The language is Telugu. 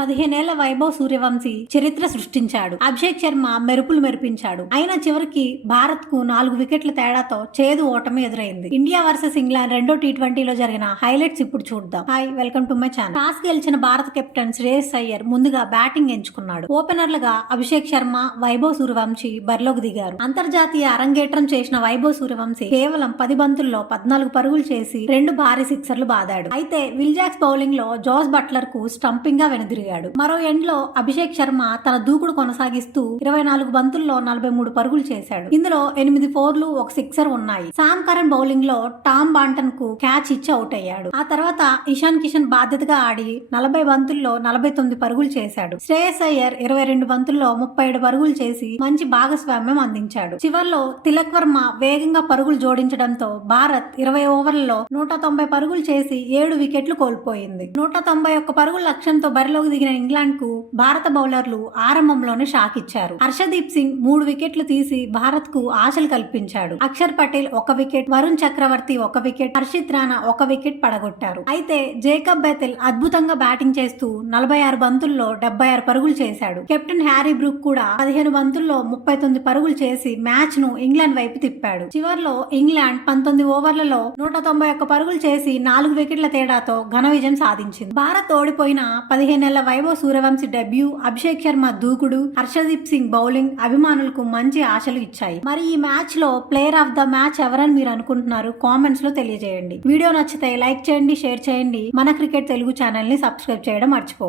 15 ఏళ్ల వైభవ్ సూర్యవంశీ చరిత్ర సృష్టించాడు. అభిషేక్ శర్మ మెరుపులు మెరిపించాడు. అయినా చివరికి భారత్ కు 4 వికెట్ల తేడాతో చేదు ఓటమి ఎదురైంది. ఇండియా వర్సెస్ ఇంగ్లాండ్ రెండో టీ20లో జరిగిన హైలైట్స్ ఇప్పుడు చూద్దాం. Hi, welcome to my channel. Toss గెలిచిన భారత కెప్టెన్ శ్రేయస్ అయ్యర్ ముందుగా బ్యాటింగ్ ఎంచుకున్నాడు. ఓపెనర్లుగా అభిషేక్ శర్మ, వైభవ్ సూర్యవంశీ బరిలోకి దిగారు. అంతర్జాతీయ అరంగేట్రం చేసిన వైభవ్ సూర్యవంశీ కేవలం 10 బంతుల్లో 14 పరుగులు చేసి 2 భారీ సిక్సర్లు బాదాడు. అయితే విల్జాక్స్ బౌలింగ్ లో జోస్ బట్లర్ కు స్టంపింగ్ గా వెనుదిరిగాడు. మరో ఎండ్ లో అభిషేక్ శర్మ తన దూకుడు కొనసాగిస్తూ 24 బంతుల్లో 43 పరుగులు చేశాడు. ఇందులో 8 ఫోర్లు, 1 సిక్సర్ ఉన్నాయి. సామ్ కరణ్ బౌలింగ్ లో టామ్ బాంటన్ కు క్యాచ్ ఇచ్చి అవుట్ అయ్యాడు. ఆ తర్వాత ఇషాన్ కిషన్ బాధ్యతగా ఆడి 40 బంతుల్లో 49 పరుగులు చేశాడు. శ్రేయస్ అయ్యర్ 22 బంతుల్లో 37 పరుగులు చేసి మంచి భాగస్వామ్యం అందించాడు. చివర్లో తిలక్ వర్మ వేగంగా పరుగులు జోడించడంతో భారత్ 20 ఓవర్లలో 190 పరుగులు చేసి 7 వికెట్లు కోల్పోయింది. 191 పరుగుల లక్ష్యంతో బరిలోకి దిగిన ఇంగ్లాండ్ కు భారత బౌలర్లు ఆరంభంలోనే షాక్ ఇచ్చారు. హర్షదీప్ సింగ్ 3 వికెట్లు తీసి భారత్ కు ఆశలు కల్పించాడు. అక్షర్ పటేల్ 1 వికెట్, వరుణ్ చక్రవర్తి 1 వికెట్, హర్షిత్ రాణా 1 వికెట్ పడగొట్టారు. అయితే జేకబ్ బెథెల్ అద్భుతంగా బ్యాటింగ్ చేస్తూ 46 బంతుల్లో 76 పరుగులు చేశాడు. కెప్టెన్ హ్యారీ బ్రూక్ కూడా 15 బంతుల్లో 39 పరుగులు చేసి మ్యాచ్ ను ఇంగ్లాండ్ వైపు తిప్పాడు. చివర్లో ఇంగ్లాండ్ 19 ఓవర్లలో 191 పరుగులు చేసి 4 వికెట్ల తేడాతో ఘన విజయం సాధించింది. భారత్ ఓడిపోయిన 15 ఏళ్ల వైభవ్ సూర్యవంశీ డెబ్యూ, అభిషేక్ శర్మ దూకుడు, హర్షదీప్ సింగ్ బౌలింగ్ అభిమానులకు మంచి ఆశలు ఇచ్చాయి. మరి ఈ మ్యాచ్ లో ప్లేయర్ ఆఫ్ ద మ్యాచ్ ఎవరని మీరు అనుకుంటున్నారు? కామెంట్స్ లో తెలియజేయండి. వీడియో నచ్చితే లైక్ చేయండి, షేర్ చేయండి. మన క్రికెట్ తెలుగు ఛానల్ ని సబ్స్క్రైబ్ చేయడం మర్చిపోవద్దు.